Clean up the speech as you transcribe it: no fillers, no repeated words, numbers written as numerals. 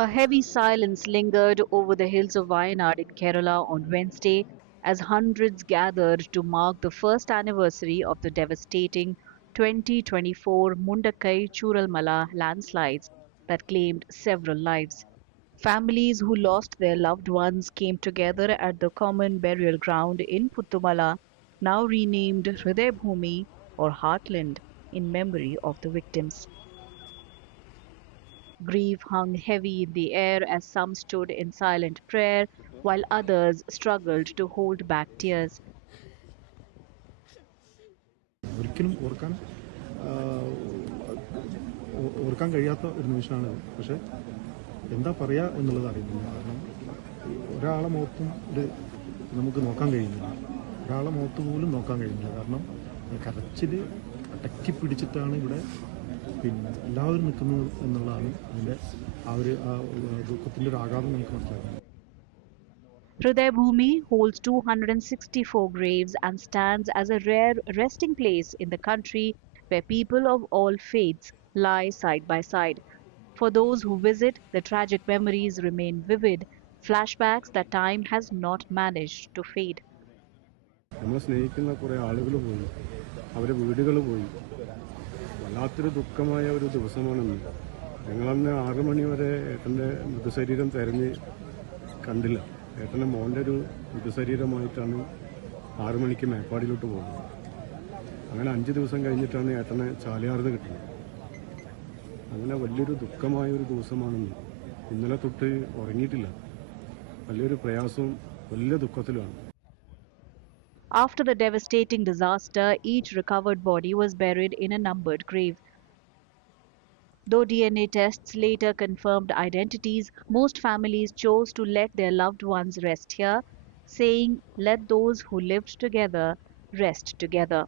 A heavy silence lingered over the hills of Wayanad in Kerala on Wednesday as hundreds gathered to mark the first anniversary of the devastating 2024 Mundakai Churalmala landslides that claimed several lives. Families who lost their loved ones came together at the common burial ground in Puttumala, now renamed Hriday Bhumi or Heartland, in memory of the victims. Grief hung heavy in the air as some stood in silent prayer while others struggled to hold back tears. ഒരിക്കലും ഓർക്കാൻ കഴിയാത്ത ഒരു നിമിഷമാണ്. പക്ഷേ എന്താ പറയുക എന്നുള്ളത് അറിയുന്നില്ല. കാരണം ഒരാളെ മുഖത്തും നമുക്ക് നോക്കാൻ കഴിയുന്നില്ല. ഒരാളെ മുഖത്ത് പോലും നോക്കാൻ കഴിയുന്നില്ല. കാരണം കരച്ചിൽ അടക്കി പിടിച്ചിട്ടാണ് ഇവിടെ എല്ലാവരും നിൽക്കുന്നത് എന്നുള്ളതാണ് അതിൻ്റെ ദുഃഖത്തിൻ്റെ ഒരു ആഘാതം നമുക്ക് മനസ്സിലാക്കുന്നത്. Hriday Bhumi holds 264 graves and stands as a rare resting place in the country where people of all faiths lie side by side. For those who visit, the tragic memories remain vivid, flashbacks that time has not managed to fade. നമ്മളെ സ്നേഹിക്കുന്ന കുറേ ആളുകൾ പോയി, അവരെ വീടുകൾ പോയി. വല്ലാത്തൊരു ദുഃഖമായ ഒരു ദിവസമാണെന്ന്. ഞങ്ങളന്ന് 6 മണി വരെ ഏട്ടൻ്റെ മൃതശരീരം തിരഞ്ഞ് കണ്ടില്ല. ഏട്ടൻ്റെ മോൻ്റെ ഒരു മൃതശരീരമായിട്ടാണ് 6 മണിക്ക് മേപ്പാടിയിലോട്ട് പോകുന്നത്. അങ്ങനെ 5 ദിവസം കഴിഞ്ഞിട്ടാണ് ഏട്ടനെ ചാലിയാറിന് കിട്ടുന്നത്. അങ്ങനെ വലിയൊരു ദുഃഖമായ ഒരു ദിവസമാണെന്ന്. ഇന്നലെ തൊട്ട് ഉറങ്ങിയിട്ടില്ല. വലിയൊരു പ്രയാസവും വലിയ ദുഃഖത്തിലുമാണ്. After the devastating disaster, each recovered body was buried in a numbered grave. Though DNA tests later confirmed identities, most families chose to let their loved ones rest here, saying, "Let those who lived together rest together."